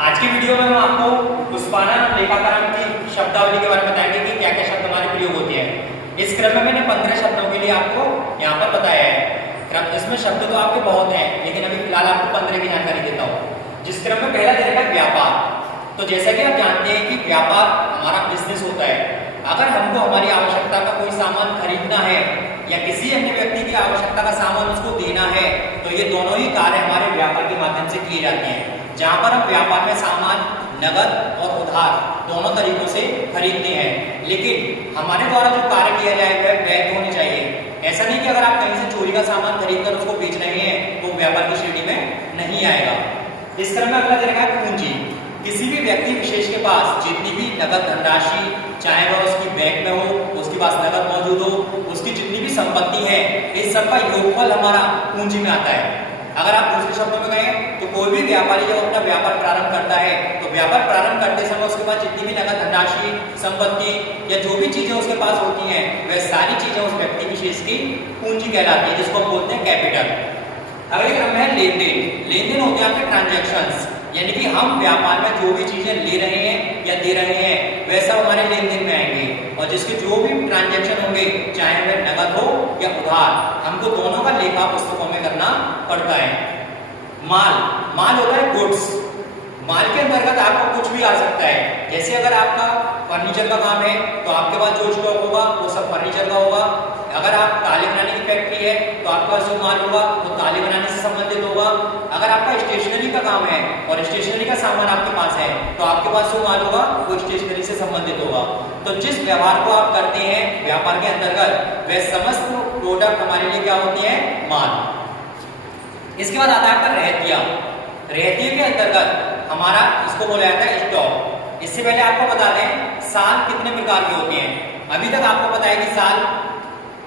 आज की वीडियो में हम आपको पुष्पानन लेखाकरण की शब्दावली के बारे में बताएंगे कि क्या क्या शब्द हमारे प्रयोग होते हैं। इस क्रम में मैंने 15 शब्दों के लिए आपको यहाँ पर बताया है। इसमें शब्द तो आपके बहुत हैं, लेकिन अभी फिलहाल आपको 15 की जानकारी देता हूँ। जिस क्रम में पहला दे रखा है व्यापार। तो जैसा कि आप जानते हैं कि व्यापार हमारा बिजनेस होता है। अगर हमको हमारी आवश्यकता का कोई सामान खरीदना है या किसी अन्य व्यक्ति की आवश्यकता का सामान उसको देना है, तो ये दोनों ही कार्य हमारे व्यापार के माध्यम से किए जाते हैं। जहां पर हम व्यापार में सामान नगद और उधार दोनों तरीकों से खरीदते हैं, लेकिन हमारे द्वारा जो कार्य किया जाए वह वैध होनी चाहिए। ऐसा नहीं कि अगर आप कहीं से चोरी का सामान खरीद कर उसको बेच रहे हैं तो व्यापार की श्रेणी में नहीं आएगा। इस क्रम में अगला दे रखा है पूंजी। किसी भी व्यक्ति विशेष के पास जितनी भी नगद धनराशि, चाहे वह उसकी बैंक में हो, उसके पास नगद मौजूद हो, उसकी जितनी भी संपत्ति है, इस सब का योगफल हमारा पूंजी में आता है। अगर आप दूसरे शब्दों में कहें तो कोई भी व्यापारी जब अपना व्यापार प्रारंभ करता है तो व्यापार प्रारंभ करते समय उसके पास जितनी भी नगद धनराशि, संपत्ति या जो भी चीजें उसके पास होती हैं, वह सारी चीजें उस व्यक्ति विशेष की पूंजी कहलाती है, जिसको हम बोलते हैं कैपिटल। अगले क्रम में है लेन देन। लेन देन होते हैं आपके ट्रांजैक्शंस, यानी कि हम व्यापार में जो भी चीजें ले रहे हैं या दे रहे हैं वह सब हमारे लेन देन में आएंगे, और जिसके जो भी ट्रांजैक्शन होंगे, चाहे वह नगद हो या उधार, हमको दोनों का लेखा पुस्तकों में करना पड़ता है। माल होता है गुड्स। माल के अंतर्गत आपको कुछ भी आ सकता है। जैसे अगर आपका फर्नीचर का काम है तो आपके पास जो स्टॉक होगा वो सब फर्नीचर का होगा। अगर आप ताले बनाने की फैक्ट्री है तो आपके पास जो माल होगा वो ताले बनाने से संबंधित होगा। अगर आपका स्टेशनरी का काम है और स्टेशनरी का सामान आपके पास है तो आपके पास जो माल होगा वो स्टेशनरी से संबंधित होगा। तो जिस व्यवहार को आप करते हैं व्यापार के अंतर्गत, वह समस्त प्रोडक्ट हमारे लिए क्या होते हैं? माल। इसके बाद आता है आपका रहतिया। रहतिये के अंतर्गत हमारा इसको बोला जाता है स्टॉक। इससे पहले आपको बता दें साल कितने प्रकार के होते हैं। अभी तक आपको पता है कि साल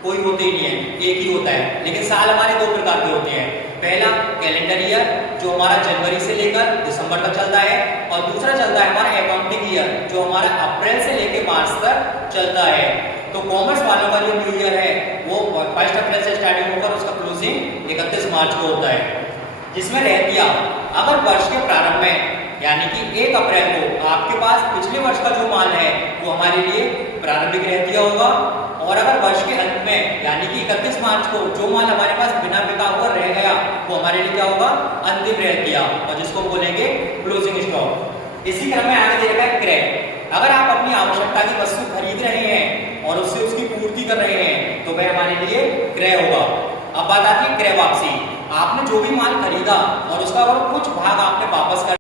कोई होते ही नहीं है, एक ही होता है, लेकिन साल हमारे दो प्रकार के होते हैं। पहला कैलेंडर ईयर, जो हमारा जनवरी से लेकर दिसंबर तक चलता है, और दूसरा चलता है हमारा अकाउंटिंग ईयर, जो हमारा अप्रैल से लेकर मार्च तक चलता है। तो कॉमर्स वालों का जो न्यू ईयर है वो 1 अप्रैल से स्टार्टिंग होकर उसका क्लोजिंग 31 मार्च को होता है। जिसमें रहतिया, अगर वर्ष के प्रारंभ में यानी कि 1 अप्रैल को आपके पास पिछले वर्ष का जो माल है वो हमारे लिए प्रारंभिक रहतिया होगा, और अगर वर्ष के अंत में यानी कि 31 मार्च को जो माल हमारे पास बिना बिका हुआ रह गया वो हमारे लिए क्या होगा? अंतिम रहतिया, और जिसको बोलेंगे क्लोजिंग स्टॉक। इसी क्रम में आगे दे रखा है क्रय। अगर आप अपनी आवश्यकता की वस्तु खरीद रहे हैं और उससे उसकी पूर्ति कर रहे हैं तो वह हमारे लिए क्रय होगा। अब बात आती है क्रय वापसी। आपने जो भी माल खरीदा और उसका अगर कुछ भाग आपने वापस कर